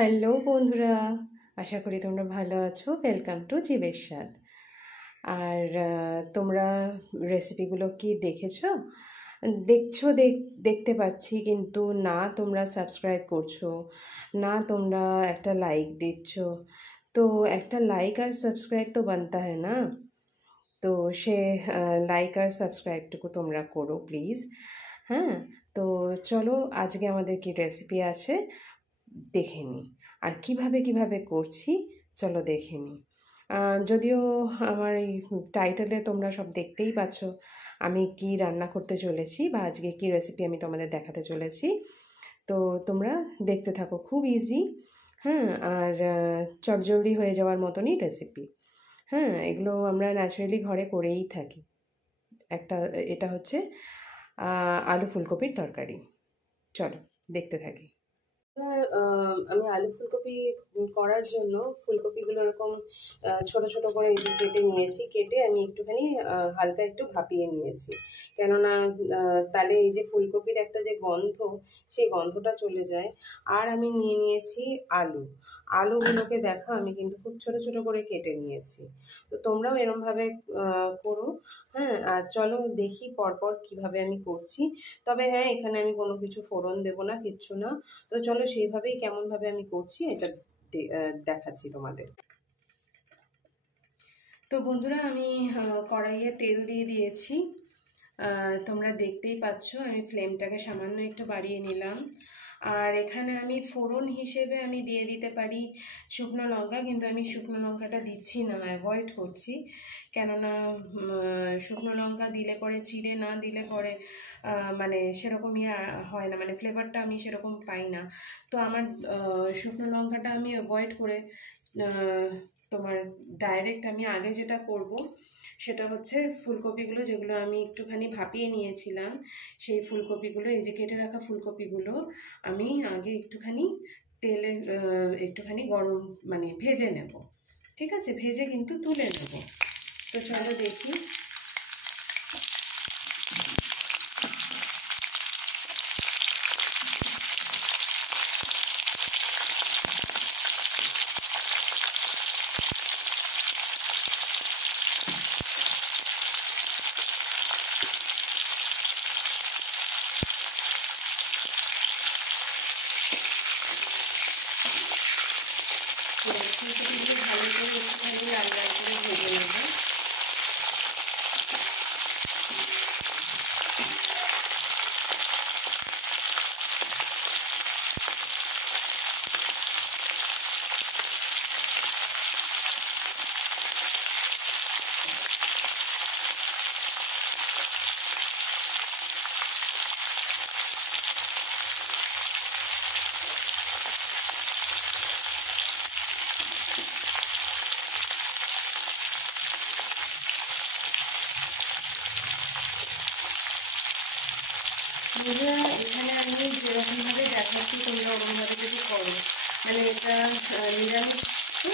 Hello বন্ধুরা, আশা করি তোমরা ভালো আছো। ওয়েলকাম টু জীবের স্বাদ। আর তোমরা রেসিপিগুলো কি দেখেছো? দেখছো, দেখতে পাচ্ছি, কিন্তু না তোমরা সাবস্ক্রাইব করছো, না তোমরা একটা লাইক দিচ্ছ। তো একটা লাইক আর সাবস্ক্রাইব তো বানতা হ্যায় না? তো সে লাইক আর সাবস্ক্রাইবটুকু তোমরা করো প্লিজ। হ্যাঁ, তো চলো আজকে আমাদের কি রেসিপি আছে দেখে নিই, আর কিভাবে করছি চলো দেখে নিই। যদিও আমার এই টাইটেলে তোমরা সব দেখতেই পাচ্ছ আমি কি রান্না করতে চলেছি বা আজকে কি রেসিপি আমি তোমাদের দেখাতে চলেছি। তো তোমরা দেখতে থাকো, খুব ইজি। হ্যাঁ, আর চটজলদি হয়ে যাওয়ার মতনই রেসিপি। হ্যাঁ, এগুলো আমরা ন্যাচারালি ঘরে করেই থাকি। এটা হচ্ছে আলু ফুলকপির তরকারি। চলো দেখতে থাকি। আমি আলু ফুলকপি করার জন্য ফুলকপিগুলো এরকম ছোট ছোট করে এই যে কেটে নিয়েছি। কেটে আমি একটুখানি হালকা একটু ভাপিয়ে নিয়েছি, কেননা তাহলে এই যে ফুলকপির একটা যে গন্ধ, সেই গন্ধটা চলে যায়। আর আমি নিয়ে নিয়েছি আলুগুলোকে দেখো আমি কিন্তু খুব ছোট ছোট করে কেটে নিয়েছি। তো তোমরাও এরমভাবে করো। হ্যাঁ, আর চলো দেখি পরপর কিভাবে আমি করছি। তবে হ্যাঁ, এখানে আমি কোনো কিছু ফোড়ন দেবো না, কিচ্ছু না। তো চলো সেইভাবেই কেমনভাবে আমি করছি এটা দেখাচ্ছি তোমাদের। তো বন্ধুরা, আমি কড়াইয়ে তেল দিয়ে দিয়েছি। তোমরা দেখতেই পাচ্ছ আমি ফ্লেমটাকে সামান্য একটু বাড়িয়ে নিলাম। আর এখানে আমি ফোড়ন হিসেবে আমি দিয়ে দিতে পারি শুকনো লঙ্কা, কিন্তু আমি শুকনো লঙ্কাটা দিচ্ছি না, অ্যাভয়েড করছি। কেননা শুকনো লঙ্কা দিলে পরে, চিড়ে না দিলে পরে মানে সেরকমই হয় না, মানে ফ্লেভারটা আমি সেরকম পাই না। তো আমার শুকনো লঙ্কাটা আমি অ্যাভয়েড করে তোমার ডাইরেক্ট আমি আগে যেটা করব সেটা হচ্ছে ফুলকপিগুলো, যেগুলো আমি একটুখানি ভাপিয়ে নিয়েছিলাম, সেই ফুলকপিগুলো, এই যে কেটে রাখা ফুলকপিগুলো আমি আগে একটুখানি তেলে একটুখানি গরম মানে ভেজে নেব। ঠিক আছে, ভেজে কিন্তু তুলে নেব। তো চলো দেখি। ফুলকপিগুলো ভালো করে একটুখানি লাল লাল করে ভেজে নেব। বন্ধুরা, এখানে আমি যেরকমভাবে দেখাচ্ছি তোমরা ওরকমভাবে যদি করো, মানে এটা নিরামিষ তো,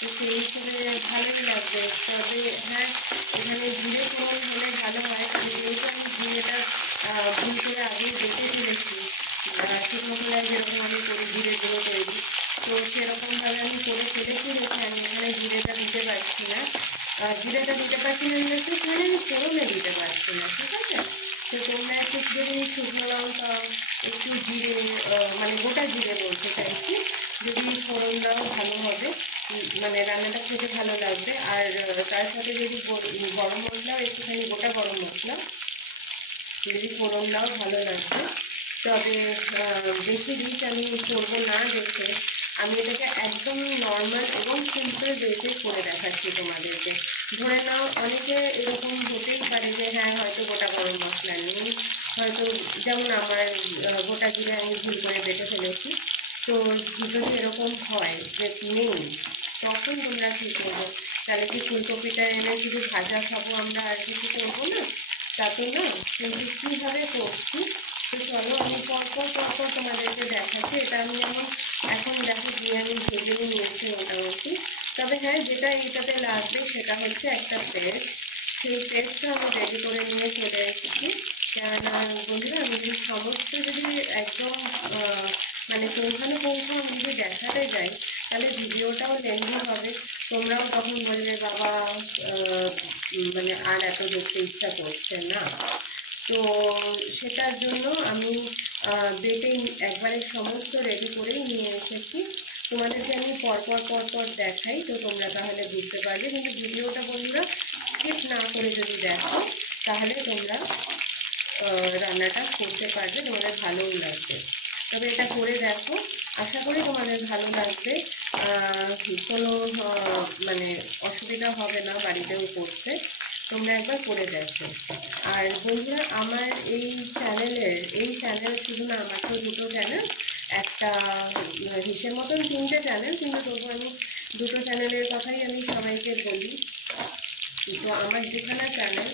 তো সেই হিসেবে ভালোই লাগবে। তবে হ্যাঁ, এখানে জিরে ফোড়ন হলে ভালো হয়, কিন্তু যেহেতু আমি জিরেটা ভুল করে আগেই বেটে ফেলেছি, শুকনো খোলায় যেরকম আমি করি জিরে গুঁড়ো করে দিই, তো সেরকমভাবে আমি করে ফেলেছি দেখে আমি এখানে জিরেটা দিতে পারছি না। জিরেটা দিতে পারছি না যেহেতু এখানে আমি ফোড়নে দিতে পারছি না। ঠিক আছে, তো তোমরা একটু যদি শুকনো লঙ্কা, একটু জিরে, মানে গোটা জিরে বলতে চাইছি, যদি ফোড়ন দাও ভালো হবে, মানে রান্নাটা খেতে ভালো লাগবে। আর তার সাথে যদি গরম মশলাও, একটুখানি গোটা গরম মশলা যদি ফোড়ন দাও ভালো লাগবে। তবে বেশি রিচ আমি করবো না দেখে আমি এটাকে একদম নর্মাল এবং সিম্পল বেসে করে দেখাচ্ছি তোমাদেরকে। ধরে নাও অনেকে এরকম হতেই পারে যে হ্যাঁ হয়তো গোটা গরম মশলা নেই, হয়তো যেমন আমার গোটা জিরে আমি ভুল করে বেটে ফেলেছি। তো যদি এরকম হয় যে নেই, তখন তোমরা কী করবো? তাহলে কি ফুলকপিটা এনে শুধু ভাজা খাবো আমরা, আর কিছু করবো না? তাতে না, কিন্তু কীভাবে করছি তো চলো আমি পরপর তোমাদেরকে দেখাচ্ছি। এটা আমি যেমন এখন দেখো দিয়ে আমি ভেজে নিয়েছি মোটামুটি। তবে হ্যাঁ, যেটা এটাতে লাগবে সেটা হচ্ছে একটা পেস্ট। সেই পেস্টটা আমি রেডি করে নিয়ে চলে এসেছি। কেননা বন্ধুরা, আমি যদি সমস্ত যদি একদম মানে কোনখানে পৌঁছাও আমি যদি দেখাতে যাই তাহলে ভিডিওটাও লেন্দি হবে, তোমরাও তখন বলবে বাবা মানে আর এত দেখতে ইচ্ছা করছে না। তো সেটার জন্য আমি বেটে একবারে সমস্ত রেডি করেই নিয়ে এসেছি, তোমাদেরকে আমি পরপর দেখাই, তো তোমরা তাহলে বুঝতে পারবে। কিন্তু ভিডিওটা বন্ধুরা স্কিপ না করে যদি দেখো তাহলে তোমরা রান্নাটা করতে পারবে, তোমাদের ভালোও লাগবে। তবে এটা করে দেখো, আশা করি তোমাদের ভালো লাগবে, কোনো মানে অসুবিধা হবে না বাড়িতেও করতে, তোমরা একবার করে দেখো। আর বন্ধুরা আমার এই চ্যানেল শুধু না, আমার তো দুটো চ্যানেল, একটা হিসের মতন 3টে চ্যানেল, কিন্তু তবু আমি দুটো চ্যানেলের কথাই আমি সবাইকে বলি। তো আমার দুখানা চ্যানেল,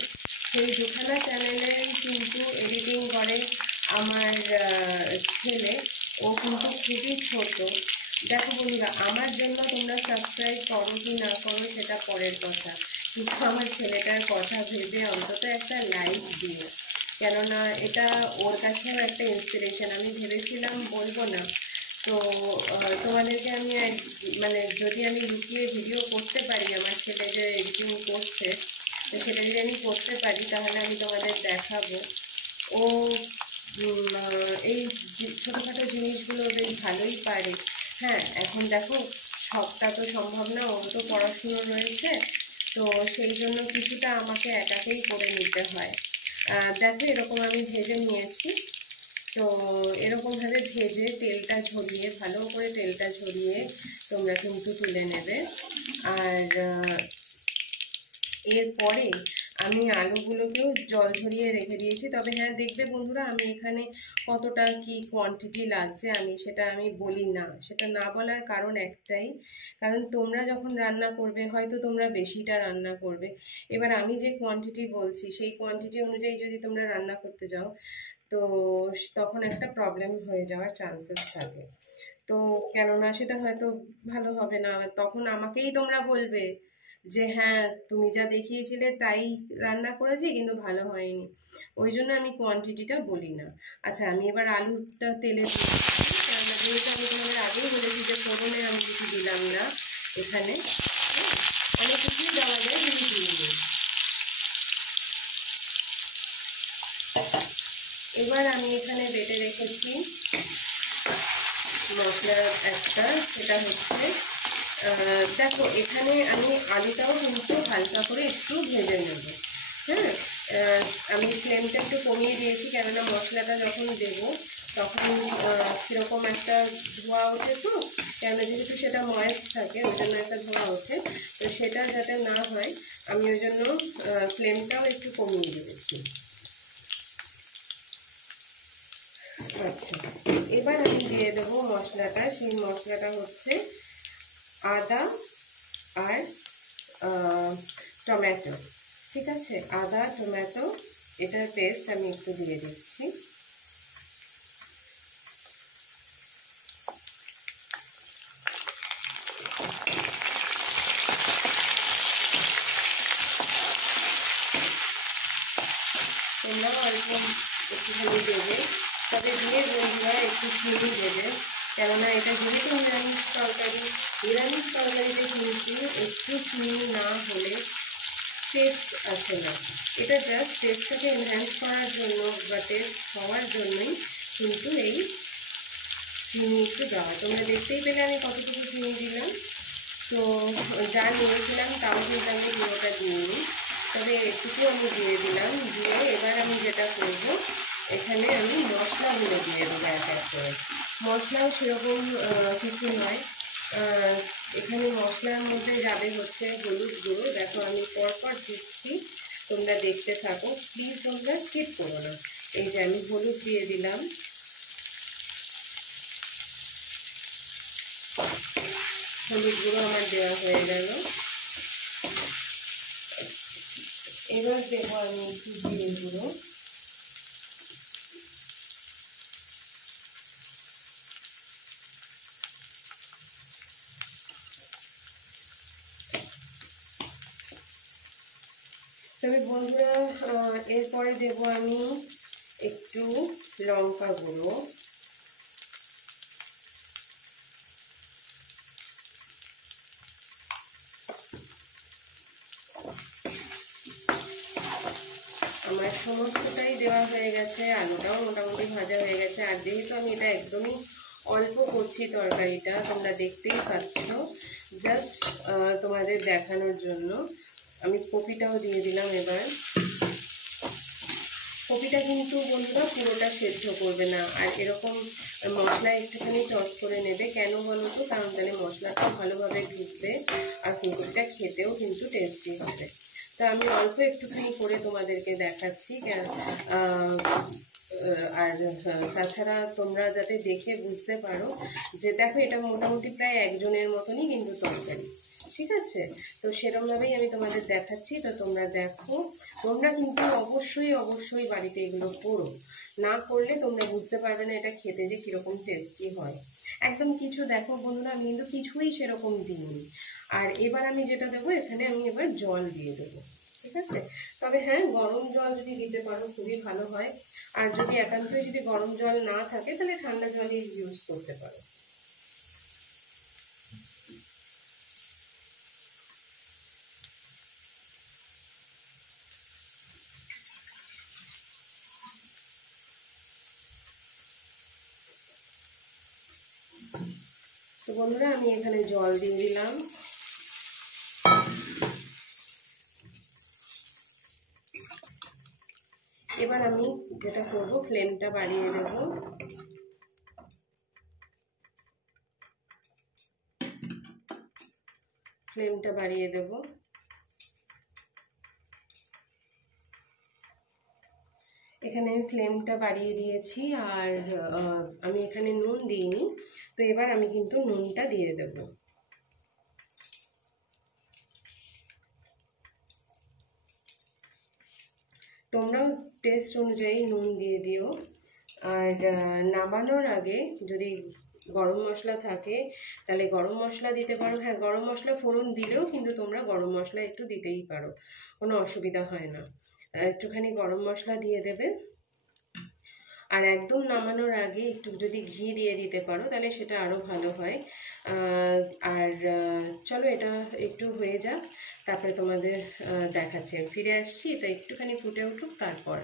সেই দুখানা চ্যানেলে কিন্তু এডিটিং করে আমার ছেলে, ও কিন্তু খুবই ছোট। দেখো বন্ধুরা, আমার জন্য তোমরা সাবস্ক্রাইব করো কি না করো সেটা পরের কথা, কিন্তু আমার ছেলেটার কথা ভেবে অন্তত একটা লাইক দিও, কেননা এটা ওর কাছেও একটা ইন্সপিরেশন। আমি ভেবেছিলাম বলবো না, তো তোমাদেরকে আমি মানে যদি আমি লুকিয়ে ভিডিও করতে পারি, আমার ছেলে যে এডিটিং করছে, তো সেটা যদি আমি করতে পারি তাহলে আমি তোমাদের দেখাবো। ও এই ছোটোখাটো জিনিসগুলো বেশ ভালোই পারে। হ্যাঁ, এখন দেখো সবটা তো সম্ভব না, ওর তো পড়াশুনো রয়েছে, তো সেই জন্য কিছুটা আমাকে একাকেই করে নিতে হয়। দেখো এরকম আমি ভেজে নিয়েছি, তো এরকমভাবে ভেজে তেলটা ঝরিয়ে, ভালো করে তেলটা ঝরিয়ে তোমরা কিন্তু তুলে নেবে। আর এরপরে আমি আলুগুলোকেও জল ঝরিয়ে রেখে দিয়েছি। তবে হ্যাঁ, দেখবে বন্ধুরা আমি এখানে কতটা কি কোয়ান্টিটি লাগছে আমি সেটা বলি না, সেটা না বলার কারণ একটাই, কারণ তোমরা যখন রান্না করবে হয়তো তোমরা বেশিটা রান্না করবে, এবার আমি যে কোয়ান্টিটি বলছি সেই কোয়ান্টিটি অনুযায়ী যদি তোমরা রান্না করতে যাও তো তখন একটা প্রবলেম হয়ে যাওয়ার চান্সেস থাকে। তো কেননা সেটা হয়তো ভালো হবে না, তখন আমাকেই তোমরা বলবে যে হ্যাঁ তুমি যা দেখিয়েছিলে তাই রান্না করেছি কিন্তু ভালো হয়নি, ওই জন্য আমি কোয়ান্টিটিটা বলি না। আচ্ছা, আমি এবার আলুটা তেলে দিয়েছি, কেননা যেহেতু আমি তোমাদের আগেই বলেছি যে ফোড়নে আমি কিছু দিলাম না এখানে, অনেক কিছুই দেওয়া যায় কিন্তু দিইনি। এবার আমি এখানে বেটে রেখেছি মশলা একটা, সেটা হচ্ছে দেখো এখানে আমি আলুটাও কিন্তু হালকা করে একটু ভেজে নেব। হ্যাঁ, আমি ফ্লেমটা একটু কমিয়ে দিয়েছি, কেননা মশলাটা যখন দেব তখন কীরকম একটা ধোঁয়া ওঠে, তো কেননা যেহেতু সেটা ময়েস্ট থাকে ওই জন্য একটা ধোঁয়া ওঠে, তো সেটা যাতে না হয় আমি ওই জন্য ফ্লেমটাও একটু কমিয়ে দিয়েছি। আচ্ছা, এবার আমি দিয়ে দেবো মশলাটা, সেই মশলাটা হচ্ছে আদা আর টমেটো, ঠিক আছে, আদা টমেটো এটার পেস্ট আমি একটু দিয়ে দিচ্ছি। তোমরাও অল্প একটুখানি দেবে, তবে দিয়ে বন্ধুরা একটু চিনি দেবে, কেননা এটা যেহেতু নিরামিষ তরকারিতে কিন্তু একটু চিনি না হলে টেস্ট আসে না। এটা জাস্ট টেস্টটাকে এনহ্যান্স করার জন্য বা টেস্ট হওয়ার জন্যই কিন্তু এই চিনি একটু দেওয়া। তোমরা দেখতেই পেলে আমি কতটুকু চিনি দিলাম, তো যা নিয়েছিলাম তাও কিন্তু আমি পুরোটা দিইনি, তবে একটুকু আমি দিয়ে দিলাম। দিয়ে এবার আমি যেটা করবো, এখানে আমি মশলাগুলো দিয়ে দেবো এক এক করে। মশলাও সেরকম কিছু নয়, এখানে মশলার মধ্যে যাবে হচ্ছে হলুদ গুঁড়ো, দেখো আমি পরপর দিচ্ছি, তোমরা দেখতে থাকো প্লিজ, তোমরা স্কিপ করো না। এই যে আমি হলুদ দিয়ে দিলাম, হলুদ গুঁড়ো আমার দেওয়া হয়ে গেল। এবার দেবো আমি একটু জিরে গুঁড়ো, তবে বন্ধুরা এরপরে দেবো আমি একটু লঙ্কা গুঁড়ো, দেওয়া হয়ে গেছে, আলুটাও মোটামুটি ভাজা হয়ে গেছে। আর যেহেতু আমি এটা একদমই অল্প করছি তরকারিটা, তোমরা দেখতেই পাচ্ছ, জাস্ট তোমাদের দেখানোর জন্য আমি কপিটাও দিয়ে দিলাম। এবার কপিটা কিন্তু বন্ধুরা পুরোটা সেদ্ধ করবে না, আর এরকম মশলা একটুখানি টস করে নেবে। কেন বলো তো? কারণ তাহলে মশলাটা ভালোভাবে ঢুকবে আর ফুলকপিটা খেতেও কিন্তু টেস্টি হবে। তো আমি অল্প একটুখানি করে তোমাদেরকে দেখাচ্ছি। আর তাছাড়া তোমরা যাতে দেখে বুঝতে পারো যে দেখো এটা মোটামুটি প্রায় একজনের মতনই কিন্তু তরকারি, ঠিক আছে? তো সেরকমভাবেই আমি তোমাদের দেখাচ্ছি। তো তোমরা দেখো, তোমরা কিন্তু অবশ্যই অবশ্যই বাড়িতে এগুলো করো, না করলে তোমরা বুঝতে পারবে না এটা খেতে যে কীরকম টেস্টি হয়। একদম কিছু দেখো বন্ধুরা, আমি কিন্তু কিছুই সেরকম দিইনি। আর এবার আমি যেটা দেবো, এখানে আমি এবার জল দিয়ে দেবো, ঠিক আছে? তবে হ্যাঁ, গরম জল যদি দিতে পারো খুবই ভালো হয়। আর যদি একান্তই যদি গরম জল না থাকে তাহলে ঠান্ডা জলই ইউজ করতে পারো। তো বন্ধুরা আমি এখানে জল দিয়ে দিলাম। এবার আমি যেটা করব, ফ্লেমটা বাড়িয়ে দেব। ফ্লেমটা বাড়িয়ে দেব। এখানে আমি ফ্লেমটা বাড়িয়ে দিয়েছি। আর আমি এখানে নুন দিইনি, তো এবার আমি কিন্তু নুনটা দিয়ে দেব। তোমরাও টেস্ট অনুযায়ী নুন দিয়ে দিও। আর নামানোর আগে যদি গরম মশলা থাকে তাহলে গরম মশলা দিতে পারো। হ্যাঁ, গরম মশলা ফোড়ন দিলেও কিন্তু তোমরা গরম মশলা একটু দিতেই পারো, কোনো অসুবিধা হয় না। একটুখানি গরম মশলা দিয়ে দেবে। আর একদম নামানোর আগে একটু যদি ঘি দিয়ে দিতে পারো তাহলে সেটা আরও ভালো হয়। আর চলো এটা একটু হয়ে যাক, তারপরে তোমাদের দেখাচ্ছি। আমি ফিরে আসছি, এটা একটুখানি ফুটে উঠুক তারপর।